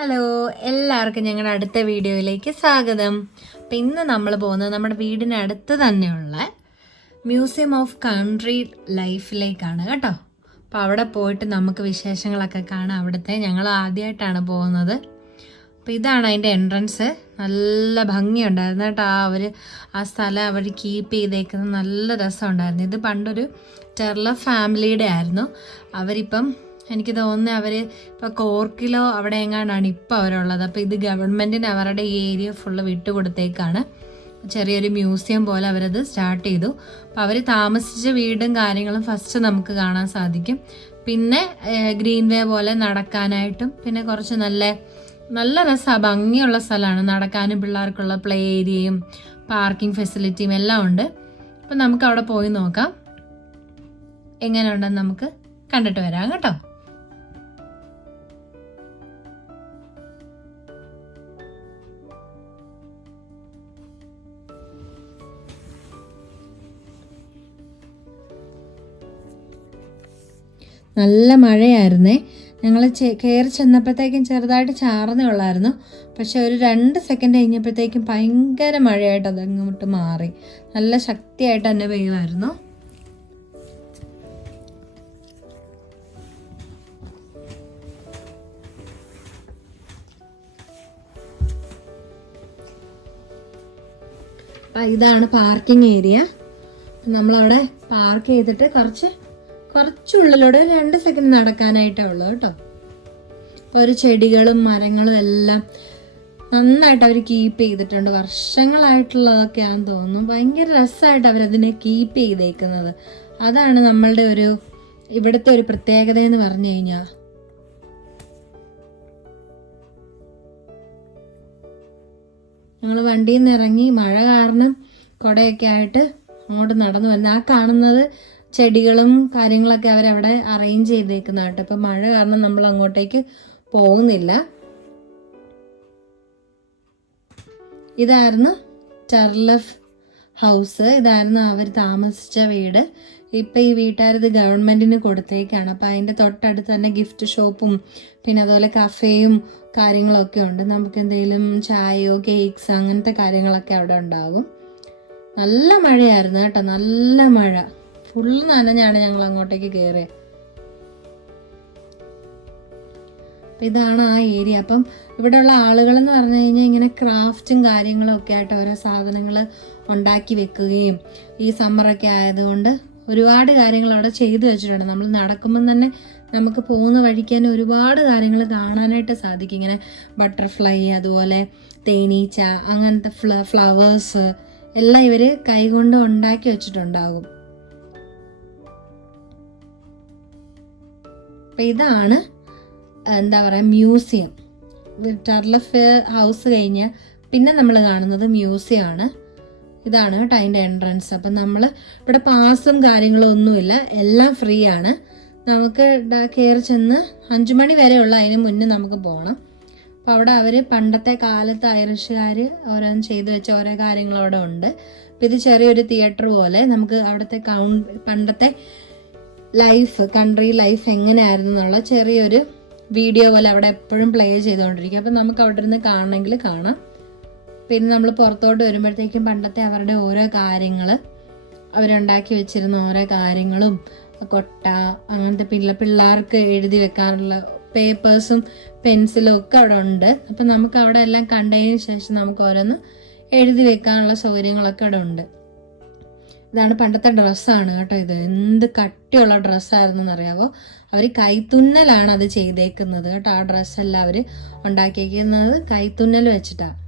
Hello, എല്ലാവർക്കും ഞങ്ങളുടെ അടുത്ത വീഡിയോയിലേക്ക് സ്വാഗതം. അപ്പം ഇന്ന് നമ്മൾ പോകുന്നത് നമ്മുടെ വീടിനടുത്ത് തന്നെയുള്ള മ്യൂസിയം ഓഫ് കൺട്രി ലൈഫിലേക്കാണ് കേട്ടോ. അപ്പോൾ അവിടെ പോയിട്ട് നമുക്ക് വിശേഷങ്ങളൊക്കെ കാണാം. അവിടുത്തെ ഞങ്ങൾ ആദ്യമായിട്ടാണ് പോകുന്നത്. അപ്പോൾ ഇതാണ് അതിൻ്റെ എൻട്രൻസ്. നല്ല ഭംഗിയുണ്ടായിരുന്നു കേട്ടോ. ആ സ്ഥലം അവർ കീപ്പ് ചെയ്തേക്കുന്നത് നല്ല രസമുണ്ടായിരുന്നു. ഇത് പണ്ടൊരു ടെർല ഫാമിലിയുടെ ആയിരുന്നു. അവരിപ്പം എനിക്ക് തോന്നുന്നത് അവർ ഇപ്പോൾ കോർക്കിലോ അവിടെ എങ്ങാണ്ടാണ് ഇപ്പോൾ അവരുള്ളത്. അപ്പോൾ ഇത് ഗവൺമെൻറ്റിന് അവരുടെ ഈ ഏരിയ ഫുള്ള് വിട്ടുകൊടുത്തേക്കാണ്. ചെറിയൊരു മ്യൂസിയം പോലെ അവരത് സ്റ്റാർട്ട് ചെയ്തു. അപ്പോൾ അവർ താമസിച്ച വീടും കാര്യങ്ങളും ഫസ്റ്റ് നമുക്ക് കാണാൻ സാധിക്കും. പിന്നെ ഗ്രീൻ വേ പോലെ നടക്കാനായിട്ടും പിന്നെ കുറച്ച് നല്ല രസമാണ്, ഭംഗിയുള്ള സ്ഥലമാണ്. നടക്കാനും പിള്ളേർക്കുള്ള പ്ലേ ഏരിയയും പാർക്കിംഗ് ഫെസിലിറ്റിയും എല്ലാം ഉണ്ട്. അപ്പം നമുക്ക് അവിടെ പോയി നോക്കാം എങ്ങനെയുണ്ടെന്ന് നമുക്ക് കണ്ടിട്ട് വരാം കേട്ടോ. നല്ല മഴയായിരുന്നേ. ഞങ്ങൾ കയറി ചെന്നപ്പോഴത്തേക്കും ചെറുതായിട്ട് ചാർന്നേ ഉള്ളായിരുന്നു. പക്ഷെ ഒരു 2 സെക്കൻഡ് കഴിഞ്ഞപ്പോഴത്തേക്കും ഭയങ്കര മഴയായിട്ട് അതങ്ങോട്ട് മാറി. നല്ല ശക്തിയായിട്ട് തന്നെ പെയ്യുമായിരുന്നു. ഇതാണ് പാർക്കിംഗ് ഏരിയ. നമ്മളവിടെ പാർക്ക് ചെയ്തിട്ട് കുറച്ചുള്ളിലൂടെ 2 സെക്കൻഡ് നടക്കാനായിട്ടേ ഉള്ളൂ കേട്ടോ. അപ്പോൾ ഒരു ചെടികളും മരങ്ങളും എല്ലാം നന്നായിട്ട് അവർ കീപ്പ് ചെയ്തിട്ടുണ്ട്. വർഷങ്ങളായിട്ടുള്ളതൊക്കെയാണെന്ന് തോന്നുന്നു. ഭയങ്കര രസമായിട്ട് അവരതിനെ കീപ്പ് ചെയ്തേക്കുന്നത്. അതാണ് നമ്മളുടെ ഇവിടുത്തെ ഒരു പ്രത്യേകത എന്ന് പറഞ്ഞു കഴിഞ്ഞാൽ. ഞങ്ങൾ വണ്ടിയിൽ നിന്ന് ഇറങ്ങി മഴ കാരണം കുടയൊക്കെ ആയിട്ട് അങ്ങോട്ട് നടന്നു വന്നു. ആ കാണുന്നത് ചെടികളും കാര്യങ്ങളൊക്കെ അവരവിടെ അറേഞ്ച് ചെയ്തേക്കുന്ന കേട്ടോ. ഇപ്പം മഴ കാരണം നമ്മൾ അങ്ങോട്ടേക്ക് പോകുന്നില്ല. ഇതായിരുന്നു ടെർലഫ് ഹൗസ്. ഇതായിരുന്നു അവർ താമസിച്ച വീട്. ഇപ്പം ഈ വീട്ടുകാരിത് ഗവൺമെൻറ്റിന് കൊടുത്തേക്കാണ്. അപ്പം അതിൻ്റെ തൊട്ടടുത്ത് തന്നെ ഗിഫ്റ്റ് ഷോപ്പും പിന്നെ അതുപോലെ കഫേയും കാര്യങ്ങളൊക്കെ ഉണ്ട്. നമുക്ക് എന്തെങ്കിലും ചായയോ കേക്ക്സ് അങ്ങനത്തെ കാര്യങ്ങളൊക്കെ അവിടെ ഉണ്ടാകും. നല്ല മഴയായിരുന്നു കേട്ടോ, നല്ല മഴ. ഫുള്ള് നനഞ്ഞാണ് ഞങ്ങൾ അങ്ങോട്ടേക്ക് കയറിയത്. ഇതാണ് ആ ഏരിയ. അപ്പം ഇവിടെയുള്ള ആളുകളെന്ന് പറഞ്ഞു കഴിഞ്ഞാൽ ഇങ്ങനെ ക്രാഫ്റ്റും കാര്യങ്ങളും ഒക്കെ ആയിട്ട് ഓരോ സാധനങ്ങൾ ഉണ്ടാക്കി വെക്കുകയും ഈ സമ്മറൊക്കെ ആയതുകൊണ്ട് ഒരുപാട് കാര്യങ്ങൾ അവിടെ ചെയ്തു വെച്ചിട്ടുണ്ട്. നമ്മൾ നടക്കുമ്പം തന്നെ നമുക്ക് പോകുന്ന വഴിക്ക് തന്നെ ഒരുപാട് കാര്യങ്ങൾ കാണാനായിട്ട് സാധിക്കും. ഇങ്ങനെ ബട്ടർഫ്ലൈ, അതുപോലെ തേനീച്ച, അങ്ങനത്തെ ഫ്ലവേഴ്സ് എല്ലാം ഇവർ കൈകൊണ്ട് ഉണ്ടാക്കി വെച്ചിട്ടുണ്ടാകും. അപ്പം ഇതാണ് എന്താ പറയുക മ്യൂസിയം. ടെർലഫ് ഹൗസ് കഴിഞ്ഞ് പിന്നെ നമ്മൾ കാണുന്നത് മ്യൂസിയം ആണ്. ഇതാണ് കേട്ടോ അതിൻ്റെ എൻട്രൻസ്. അപ്പം നമ്മൾ ഇവിടെ പാസും കാര്യങ്ങളും ഒന്നുമില്ല, എല്ലാം ഫ്രീ ആണ്. നമുക്ക് കയറി ചെന്ന് 5 മണി വരെയുള്ള, അതിന് മുന്നേ നമുക്ക് പോകണം. അപ്പോൾ അവിടെ അവർ പണ്ടത്തെ കാലത്ത് ഐറിഷുകാർ ഓരോന്ന് ചെയ്തു വെച്ച ഓരോ കാര്യങ്ങളും അവിടെ ഉണ്ട്. അപ്പം ഇത് ചെറിയൊരു തിയേറ്റർ പോലെ നമുക്ക് അവിടുത്തെ പണ്ടത്തെ കൺട്രി ലൈഫ് എങ്ങനെയായിരുന്നു എന്നുള്ള ചെറിയൊരു വീഡിയോ പോലെ അവിടെ എപ്പോഴും പ്ലേ ചെയ്തുകൊണ്ടിരിക്കും. അപ്പം നമുക്ക് അവിടെ ഇരുന്ന് കാണണമെങ്കിൽ കാണാം. പിന്നെ നമ്മൾ പുറത്തോട്ട് വരുമ്പോഴത്തേക്കും പണ്ടത്തെ അവരുടെ ഓരോ കാര്യങ്ങൾ, അവരുണ്ടാക്കി വെച്ചിരുന്ന ഓരോ കാര്യങ്ങളും കൊട്ട അങ്ങനത്തെ പിള്ളേർക്ക് എഴുതി വെക്കാനുള്ള പേപ്പേഴ്സും പെൻസിലും ഒക്കെ അവിടെ ഉണ്ട്. അപ്പം നമുക്ക് അവിടെ എല്ലാം കണ്ടതിന് ശേഷം നമുക്ക് ഓരോന്ന് എഴുതി വെക്കാനുള്ള സൗകര്യങ്ങളൊക്കെ അവിടെ ഉണ്ട്. ഇതാണ് പണ്ടത്തെ ഡ്രസ്സാണ് കേട്ടോ. ഇത് എന്ത് കട്ടിയുള്ള ഡ്രസ്സായിരുന്നു എന്നറിയാവോ. അവർ കൈത്തുന്നലാണ് അത് ചെയ്തേക്കുന്നത് കേട്ടോ. ആ ഡ്രസ്സെല്ലാം അവർ ഉണ്ടാക്കിയിരിക്കുന്നത് കൈത്തുന്നൽ വെച്ചിട്ടാണ്.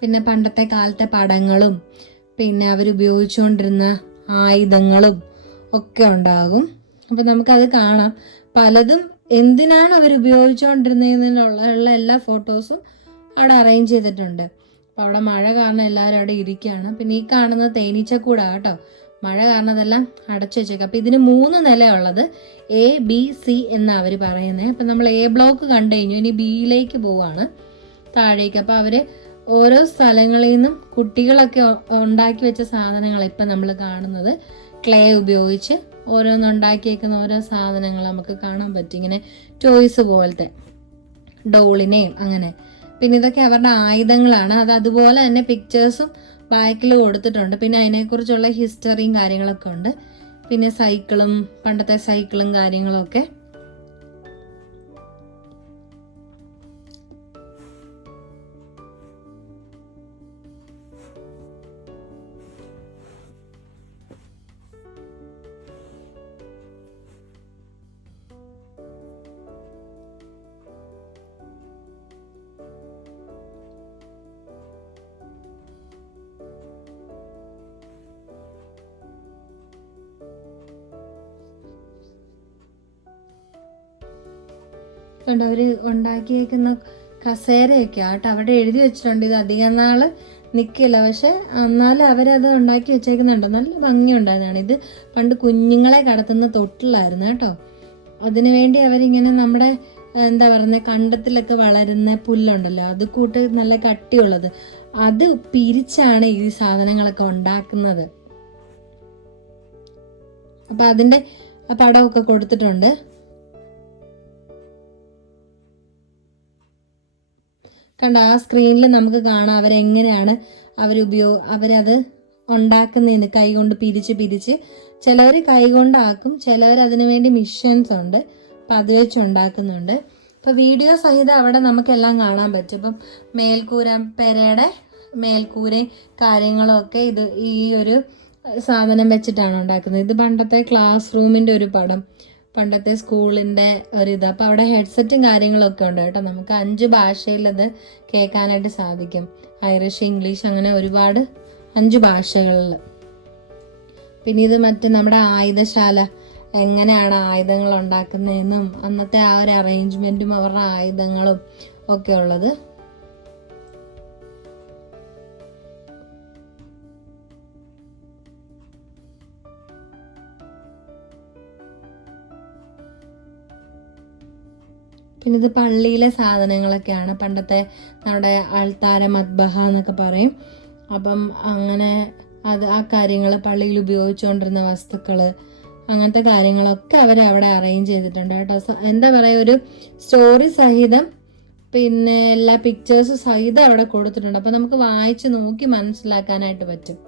പിന്നെ പണ്ടത്തെ കാലത്തെ പടങ്ങളും പിന്നെ അവരുപയോഗിച്ചുകൊണ്ടിരുന്ന ആയുധങ്ങളും ഒക്കെ ഉണ്ടാകും. അപ്പം നമുക്കത് കാണാം. പലതും എന്തിനാണ് അവർ ഉപയോഗിച്ചുകൊണ്ടിരുന്നതിനുള്ള എല്ലാ ഫോട്ടോസും അവിടെ അറേഞ്ച് ചെയ്തിട്ടുണ്ട്. അപ്പോൾ അവിടെ മഴ കാരണം എല്ലാവരും അവിടെ ഇരിക്കുകയാണ്. പിന്നെ ഈ കാണുന്നത് തേനീച്ചക്കൂടാ കേട്ടോ. മഴ കാരണം അതെല്ലാം അടച്ചു വെച്ചേക്കാം. അപ്പം ഇതിന് 3 നിലയുള്ളത്. ABC എന്നാണ് അവർ പറയുന്നത്. അപ്പം നമ്മൾ A ബ്ലോക്ക് കണ്ടു കഴിഞ്ഞു. ഇനി Bയിലേക്ക് പോവാണ്, താഴേക്ക്. അപ്പോൾ അവർ ഓരോ സ്ഥലങ്ങളിൽ നിന്നും കുട്ടികളൊക്കെ ഉണ്ടാക്കി വെച്ച സാധനങ്ങൾ ഇപ്പം നമ്മൾ കാണുന്നത് ക്ലേ ഉപയോഗിച്ച് ഓരോന്നുണ്ടാക്കിയേക്കുന്ന ഓരോ സാധനങ്ങൾ നമുക്ക് കാണാൻ പറ്റും. ഇങ്ങനെ ടോയ്സ് പോലത്തെ ഡോളിനെയും അങ്ങനെ. പിന്നെ ഇതൊക്കെ അവരുടെ ആയുധങ്ങളാണ്. അത് അതുപോലെ തന്നെ പിക്ചേഴ്സും ബാക്കിൽ കൊടുത്തിട്ടുണ്ട്. പിന്നെ അതിനെക്കുറിച്ചുള്ള ഹിസ്റ്ററിയും കാര്യങ്ങളൊക്കെ ഉണ്ട്. പിന്നെ സൈക്കിളും, പണ്ടത്തെ സൈക്കിളും കാര്യങ്ങളൊക്കെ. കണ്ടോ, അവർ ഉണ്ടാക്കിയേക്കുന്ന കസേരയൊക്കെ ആട്ടോ അവിടെ എഴുതി വെച്ചിട്ടുണ്ട്. ഇത് അധികം നാള് നിൽക്കില്ല, പക്ഷെ എന്നാലും അവരത് ഉണ്ടാക്കി വെച്ചേക്കുന്നുണ്ടോ, നല്ല ഭംഗിയുണ്ടായതാണ്. ഇത് പണ്ട് കുഞ്ഞുങ്ങളെ കടത്തുന്ന തൊട്ടിലായിരുന്നു കേട്ടോ. അതിനുവേണ്ടി അവരിങ്ങനെ നമ്മുടെ എന്താ പറയുന്നത്, കണ്ടത്തിലൊക്കെ വളരുന്ന പുല്ലുണ്ടല്ലോ, അത് കൂട്ട് നല്ല കട്ടിയുള്ളത്, അത് പിരിച്ചാണ് ഈ സാധനങ്ങളൊക്കെ ഉണ്ടാക്കുന്നത്. അപ്പൊ അതിന്റെ പടമൊക്കെ കൊടുത്തിട്ടുണ്ട്. കണ്ട ആ സ്ക്രീനിൽ നമുക്ക് കാണാം അവരെങ്ങനെയാണ് അവരത് ഉണ്ടാക്കുന്നതിന് കൈ കൊണ്ട് പിരിച്ച് ചിലവർ കൈ കൊണ്ടാക്കും, ചിലവർ അതിനു വേണ്ടി മിഷൻസ് ഉണ്ട്, അപ്പം അത് വെച്ച് ഉണ്ടാക്കുന്നുണ്ട്. ഇപ്പം വീഡിയോ സഹിതം അവിടെ നമുക്കെല്ലാം കാണാൻ പറ്റും. ഇപ്പം മേൽക്കൂര, പെരയുടെ മേൽക്കൂരയും കാര്യങ്ങളും ഒക്കെ ഇത് ഈ ഒരു സാധനം വെച്ചിട്ടാണ് ഉണ്ടാക്കുന്നത്. ഇത് പണ്ടത്തെ ക്ലാസ് റൂമിൻ്റെ ഒരു പടം, പണ്ടത്തെ സ്കൂളിൻ്റെ ഒരിത്. അപ്പോൾ അവിടെ ഹെഡ്സെറ്റും കാര്യങ്ങളൊക്കെ ഉണ്ട് കേട്ടോ. നമുക്ക് 5 ഭാഷയിലത് കേൾക്കാനായിട്ട് സാധിക്കും. ഐറിഷ്, ഇംഗ്ലീഷ്, അങ്ങനെ ഒരുപാട് 5 ഭാഷകളിൽ. പിന്നെ ഇത് നമ്മുടെ ആയുധശാല, എങ്ങനെയാണ് ആയുധങ്ങൾ ഉണ്ടാക്കുന്നതെന്നും അന്നത്തെ ആ ഒരു അറേഞ്ച്മെൻറ്റും അവരുടെ ആയുധങ്ങളും ഒക്കെ ഉള്ളത്. പിന്നെ ഇത് പള്ളിയിലെ സാധനങ്ങളൊക്കെയാണ്. പണ്ടത്തെ നമ്മുടെ അൾത്താര, മദ്ബഹ എന്നൊക്കെ പറയും. അപ്പം അങ്ങനെ ആ കാര്യങ്ങൾ, പള്ളിയിൽ ഉപയോഗിച്ചുകൊണ്ടിരുന്ന വസ്തുക്കൾ, അങ്ങനത്തെ കാര്യങ്ങളൊക്കെ അവർ അവിടെ അറേഞ്ച് ചെയ്തിട്ടുണ്ട് കേട്ടോ. എന്താ പറയുക, ഒരു സ്റ്റോറി സഹിതം പിന്നെ എല്ലാ പിക്ചേഴ്സ് സഹിതം അവിടെ കൊടുത്തിട്ടുണ്ട്. അപ്പം നമുക്ക് വായിച്ച് നോക്കി മനസ്സിലാക്കാനായിട്ട് പറ്റും.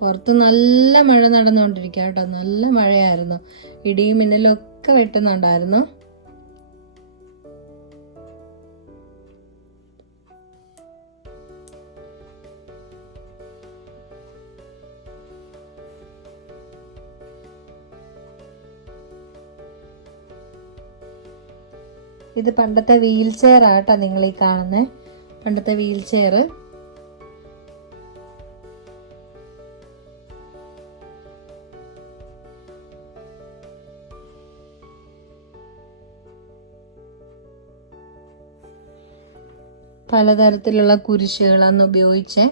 പുറത്ത് നല്ല മഴ നടന്നുകൊണ്ടിരിക്കുക കേട്ടോ. നല്ല മഴയായിരുന്നു, ഇടിയും മിന്നലും ഒക്കെ വെട്ടുന്നുണ്ടായിരുന്നു. ഇത് പണ്ടത്തെ വീൽ ചെയർ ആട്ടോ നിങ്ങൾ ഈ കാണുന്നത്, പണ്ടത്തെ വീൽ ചെയർ. പലതരത്തിലുള്ള കുരിശുകൾ അന്ന് ഉപയോഗിച്ച്.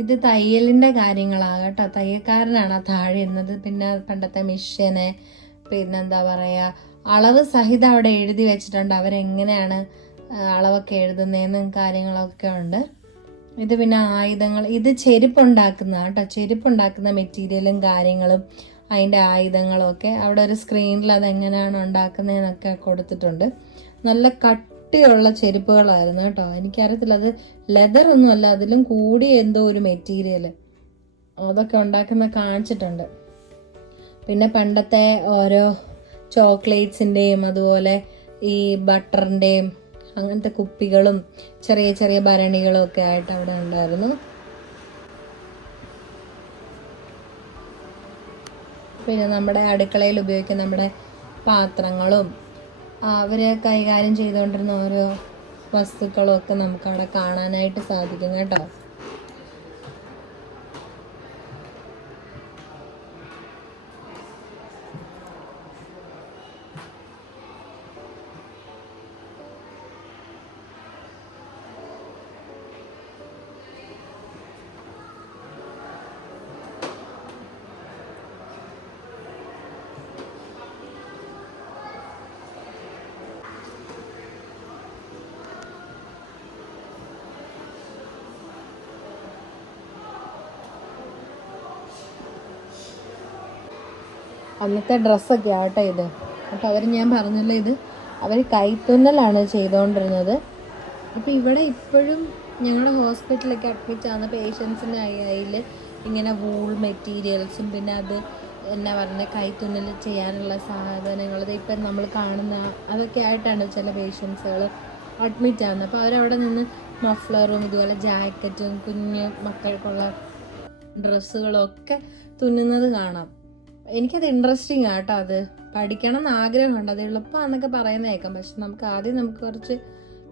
ഇത് തയ്യലിൻ്റെ കാര്യങ്ങളാകട്ടോ. തയ്യൽക്കാരനാണ് ആ താഴെ ഇരുന്നത്. പിന്നെ പണ്ടത്തെ മിഷ്യന്, പിന്നെന്താ പറയുക, അളവ് സഹിതം അവിടെ എഴുതി വെച്ചിട്ടുണ്ട്. അവരെങ്ങനെയാണ് അളവൊക്കെ എഴുതുന്നതെന്നും കാര്യങ്ങളൊക്കെ ഉണ്ട്. ഇത് പിന്നെ ആയുധങ്ങൾ, ഇത് ചെരുപ്പുണ്ടാക്കുന്ന കേട്ടോ. ചെരുപ്പുണ്ടാക്കുന്ന മെറ്റീരിയലും കാര്യങ്ങളും അതിൻ്റെ ആയുധങ്ങളും ഒക്കെ അവിടെ ഒരു സ്ക്രീനിൽ അതെങ്ങനെയാണ് ഉണ്ടാക്കുന്നതെന്നൊക്കെ കൊടുത്തിട്ടുണ്ട്. നല്ല കട്ടിയുള്ള ചെരുപ്പുകളായിരുന്നു കേട്ടോ. എനിക്കറിയത്തില്ല, അത് ലെതർ ഒന്നും അല്ല, അതിലും കൂടിയ എന്തോ ഒരു മെറ്റീരിയൽ, അതൊക്കെ ഉണ്ടാക്കുന്ന കാണിച്ചിട്ടുണ്ട്. പിന്നെ പണ്ടത്തെ ഓരോ ചോക്ലേറ്റ്സിൻ്റെയും അതുപോലെ ഈ ബട്ടറിൻ്റെയും അങ്ങനത്തെ കുപ്പികളും ചെറിയ ചെറിയ ഭരണികളും ഒക്കെ ആയിട്ട് അവിടെ ഉണ്ടായിരുന്നു. പിന്നെ നമ്മുടെ അടുക്കളയിൽ ഉപയോഗിക്കുന്ന നമ്മുടെ പാത്രങ്ങളും അവർ കൈകാര്യം ചെയ്തുകൊണ്ടിരുന്ന ഓരോ വസ്തുക്കളും ഒക്കെ നമുക്കവിടെ കാണാനായിട്ട് സാധിക്കും കേട്ടോ. അന്നത്തെ ഡ്രസ്സൊക്കെ ആട്ടോ ഇത്. അപ്പോൾ അവർ, ഞാൻ പറഞ്ഞല്ലോ, ഇത് അവർ കൈത്തുന്നലാണ് ചെയ്തുകൊണ്ടിരുന്നത്. അപ്പോൾ ഇവിടെ ഇപ്പോഴും ഞങ്ങളുടെ ഹോസ്പിറ്റലിലൊക്കെ അഡ്മിറ്റ് ആവുന്ന പേഷ്യൻസിൻ്റെ കയ്യിൽ ഇങ്ങനെ വൂൾ മെറ്റീരിയൽസും പിന്നെ അത് എന്നാ പറയുന്നത് കൈത്തുന്നൽ ചെയ്യാനുള്ള സാധനങ്ങൾ ഇപ്പം നമ്മൾ കാണുന്ന അതൊക്കെ ആയിട്ടാണ് ചില പേഷ്യൻസുകൾ അഡ്മിറ്റ് ആവുന്നത്. അപ്പോൾ അവരവിടെ നിന്ന് മഫ്ലറും ഇതുപോലെ ജാക്കറ്റും കുഞ്ഞു മക്കൾക്കുള്ള ഡ്രസ്സുകളൊക്കെ തുന്നുന്നത് കാണാം. എനിക്കത് ഇൻട്രസ്റ്റിംഗ് ആട്ടോ. അത് പഠിക്കണം എന്ന് ആഗ്രഹമുണ്ട്. അത് എളുപ്പമാണെന്നൊക്കെ പറയുന്ന കേൾക്കാം. പക്ഷെ നമുക്ക് കുറച്ച്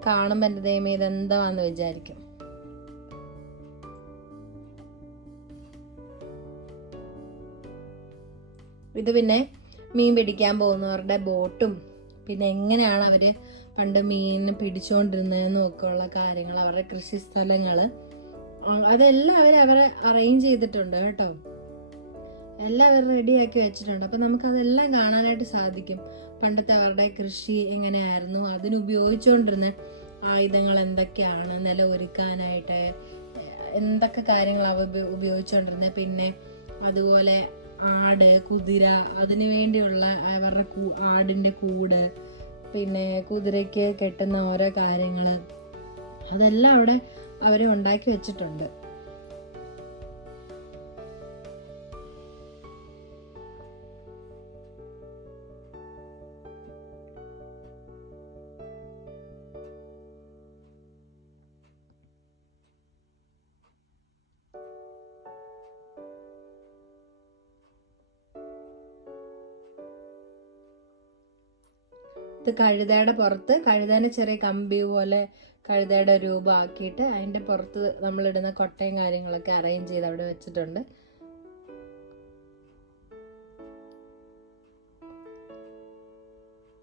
കാണുമ്പോൾ എൻ്റെ ദൈവമേ ഇതെന്താന്ന് വിചാരിക്കും. ഇത് പിന്നെ മീൻ പിടിക്കാൻ പോകുന്നവരുടെ ബോട്ടും പിന്നെ എങ്ങനെയാണ് അവർ പണ്ട് മീൻ പിടിച്ചുകൊണ്ടിരുന്നതെന്നും ഒക്കെ ഉള്ള കാര്യങ്ങൾ, അവരുടെ കൃഷി സ്ഥലങ്ങൾ, അതെല്ലാം അവരെ അറേഞ്ച് ചെയ്തിട്ടുണ്ട് കേട്ടോ. എല്ലാവരും റെഡിയാക്കി വെച്ചിട്ടുണ്ട്. അപ്പം നമുക്കതെല്ലാം കാണാനായിട്ട് സാധിക്കും. പണ്ടത്തെ അവരുടെ കൃഷി എങ്ങനെയായിരുന്നു, അതിനുപയോഗിച്ചുകൊണ്ടിരുന്ന ആയുധങ്ങൾ എന്തൊക്കെയാണ്, നില ഒരുക്കാനായിട്ട് എന്തൊക്കെ കാര്യങ്ങൾ അവ ഉപയോഗിച്ചുകൊണ്ടിരുന്നത്. പിന്നെ അതുപോലെ ആട്, കുതിര, അതിനു വേണ്ടിയുള്ള അവരുടെ ആടിൻ്റെ കൂട്, പിന്നെ കുതിരയ്ക്ക് കെട്ടുന്ന ഓരോ കാര്യങ്ങൾ, അതെല്ലാം അവിടെ അവർ ഉണ്ടാക്കി വെച്ചിട്ടുണ്ട്. ഇത് കഴുതയുടെ പുറത്ത്, കഴുതേനെ ചെറിയ കമ്പി പോലെ കഴുതയുടെ രൂപം ആക്കിയിട്ട് അതിൻ്റെ പുറത്ത് നമ്മളിടുന്ന കൊട്ടയും കാര്യങ്ങളൊക്കെ അറേഞ്ച് ചെയ്ത് അവിടെ വെച്ചിട്ടുണ്ട്.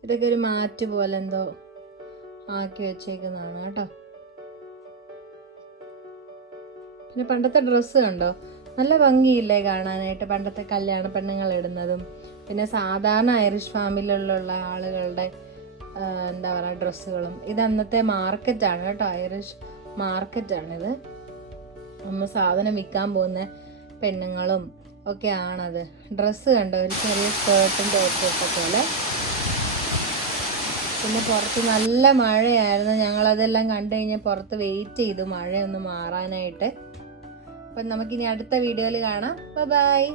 ഇതൊക്കെ ഒരു മാറ്റ് പോലെ എന്തോ ആക്കി വെച്ചേക്കുന്നതാണ് കേട്ടോ. പിന്നെ പണ്ടത്തെ ഡ്രസ്സ് കണ്ടോ, നല്ല ഭംഗിയില്ലേ കാണാനായിട്ട്, പണ്ടത്തെ കല്യാണ പെണ്ണുങ്ങൾ ഇടുന്നതും. പിന്നെ സാധാരണ ഐറിഷ് ഫാമിലിയിലുള്ള ആളുകളുടെ എന്താ പറയുക ഡ്രസ്സുകളും. ഇത് അന്നത്തെ മാർക്കറ്റാണ് കേട്ടോ, ഐറിഷ് മാർക്കറ്റാണിത്. നമ്മൾ സാധനം വിൽക്കാൻ പോകുന്ന പെണ്ണുങ്ങളും ഒക്കെ ആണത്. ഡ്രസ്സ് കണ്ടോ, ഒരു ചെറിയ സ്കേർട്ടും ടോപ്പൊക്കെ പോലെ. പിന്നെ പുറത്ത് നല്ല മഴയായിരുന്നു. ഞങ്ങളതെല്ലാം കണ്ടു കഴിഞ്ഞാൽ പുറത്ത് വെയിറ്റ് ചെയ്തു മഴയൊന്ന് മാറാനായിട്ട്. അപ്പം നമുക്കിനി അടുത്ത വീഡിയോയിൽ കാണാം. ബൈ.